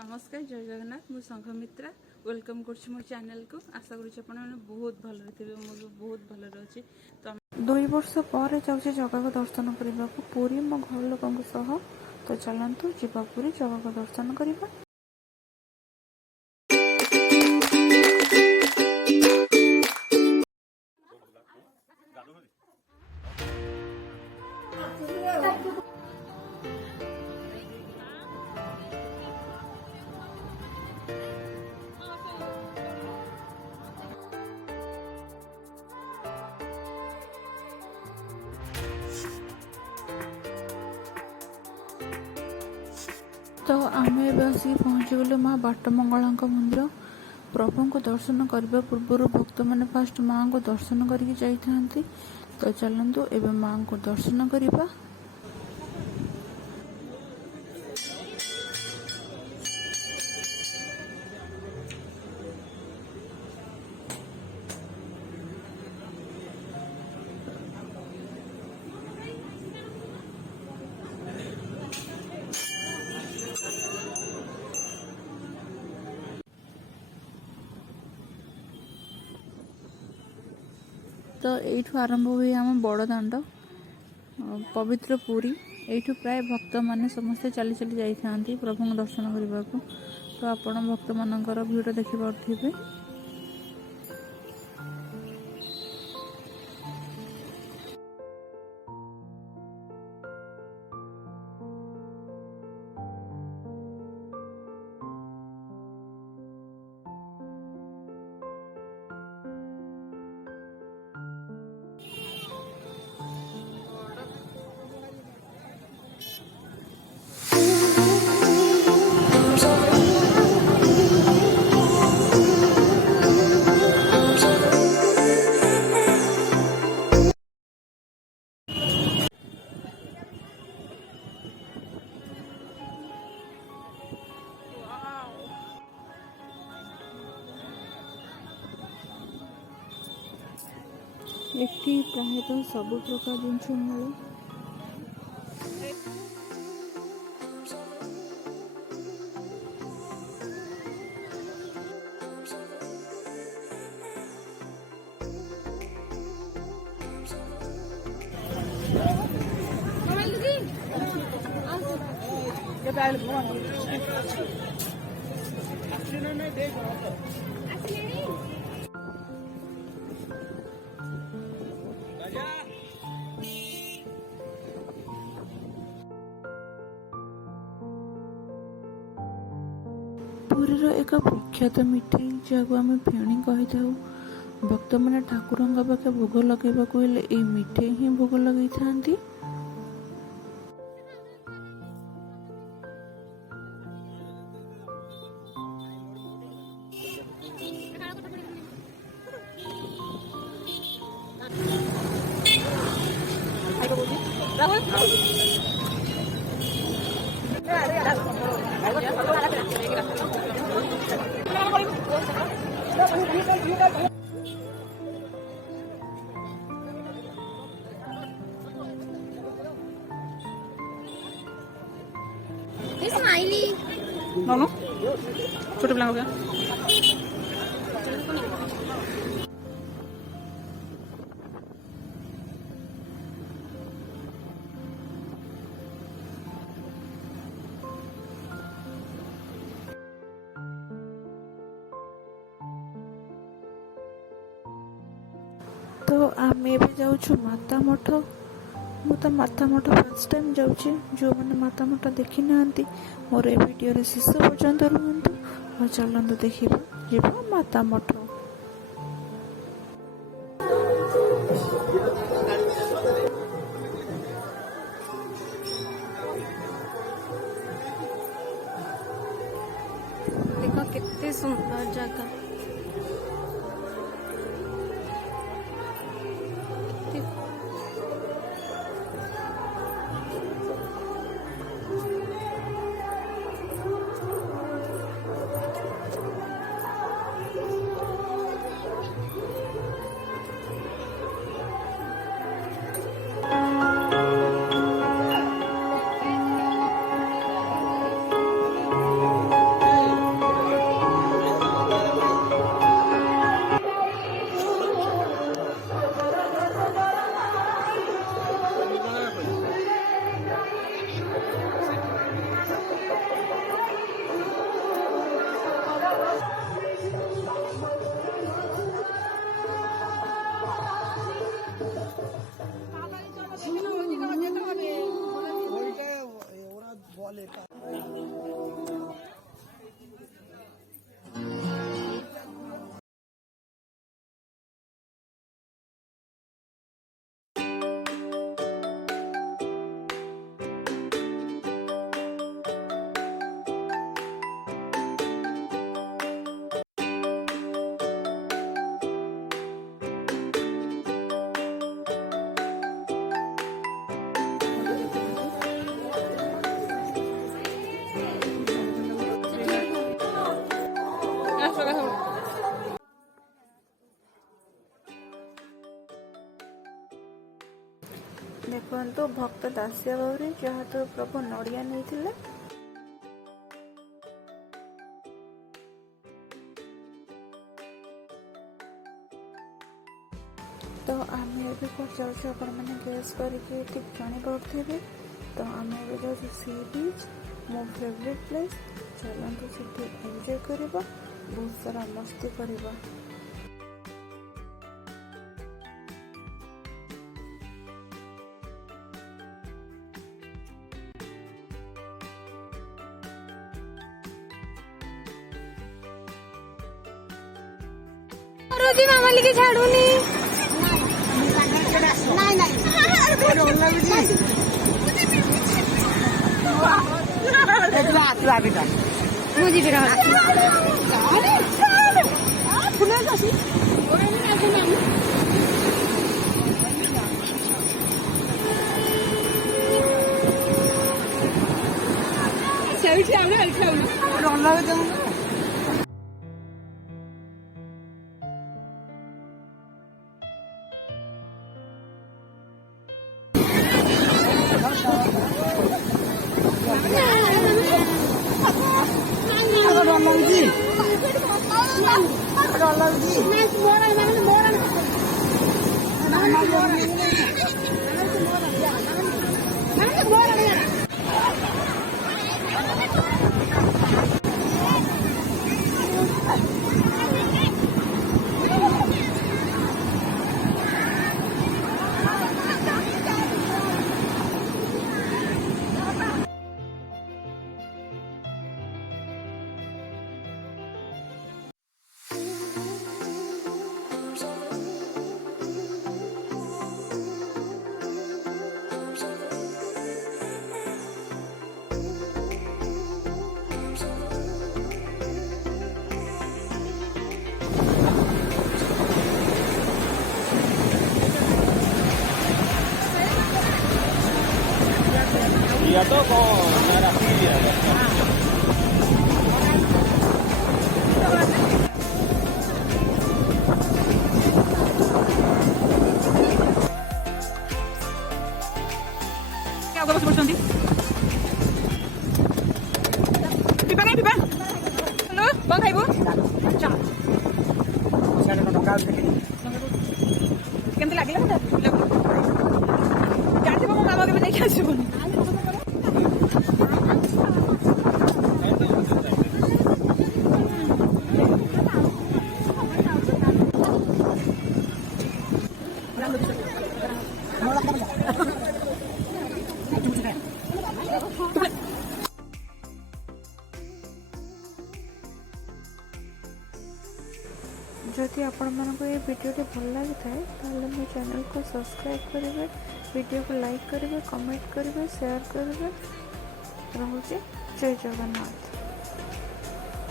नमस्कार जय जगन्नाथ मु संघमित्रा वेलकम कर मो चैनल को आशा करूँ बहुत भल थे मुझे बहुत भल अच्छी तो 2 वर्ष पर जाऊँचे जगह को दर्शन करने को पूरी मो घर लोकों सह तो चलतु जीवा पूरी जगह को दर्शन करवा। तो आम एसिक पहुँची गलु माँ बाटमंगला मंदिर। प्रभु को दर्शन करने पूर्व भक्त मैंने फास्ट माँ को दर्शन करके जाइए। तो चलतु एवं माँ को दर्शन करवा। तो यू आरंभ हुए आम बड़ दाण्ड पवित्र पुरी यू प्राय भक्त मैंने समस्ते चली चली जाती प्रभु दर्शन करने को। तो आपण भक्त मानकर भिड़ देखिपे। एटी प्रायतः सब प्रकार जिनस मिले। पुरीर एक प्रख्यात मिठाई जहाँ आम फेणी कही था। भक्त मैंने ठाकुर पाखे भोग लगेगा मिठाई ही भोग लगे था। नोनो छोटे पिला हो गया। तो आम भी जाऊँ माता मठ। मु तो माता मठ फर्स्ट टाइम जाऊँगी। जो मैंने माता मठ देखी ना मोर ए वीडियो शेष पर्यंत रुहतु और चलतु देखा जीवा माता मठ। देखो कितनी सुंदर जगह। ଦେଖନ୍ତୁ ଭକ୍ତ ଦାସିଆ ବାଉରୀ ଯାହା ତ ପ୍ରଭୁ ନଡ଼ିଆ ନେଇଥିଲେ। ତ ଆମେ ଏବେ କୁଆଡ଼େ ଯାଉଛୁ ଆପଣମାନେ ଗେସ୍ କରିକି ଠିକ୍ ଜାଣିପାରୁଥିବେ। ତ ଆମେ ଏବେ ଯାଉଛୁ ସି ବିଚ୍, ମୋ ଫେଭରେଟ୍ ପ୍ଲେସ୍। ଚାଲନ୍ତୁ ସେଠି ଏନ୍ଜୟ କରିବା, ବହୁତ ସାରା ମସ୍ତି କରିବା। रोजी मामाली के छाड़ूनी मुझे भी रहा Iya tuh kok merah ya. क्या होगा बस बोलते पिपा नहीं पिपा हेलो कौन खाइबो अच्छा केमती लागिला जानते मो मामा के नहीं आसबो जदि आपको ये वीडियो भल लगी थाए ताहले मो चैनल को सब्सक्राइब करेंगे, वीडियो को लाइक करेंगे, कमेंट करेंगे, शेयर करेंगे। रहुचे जय जगन्नाथ।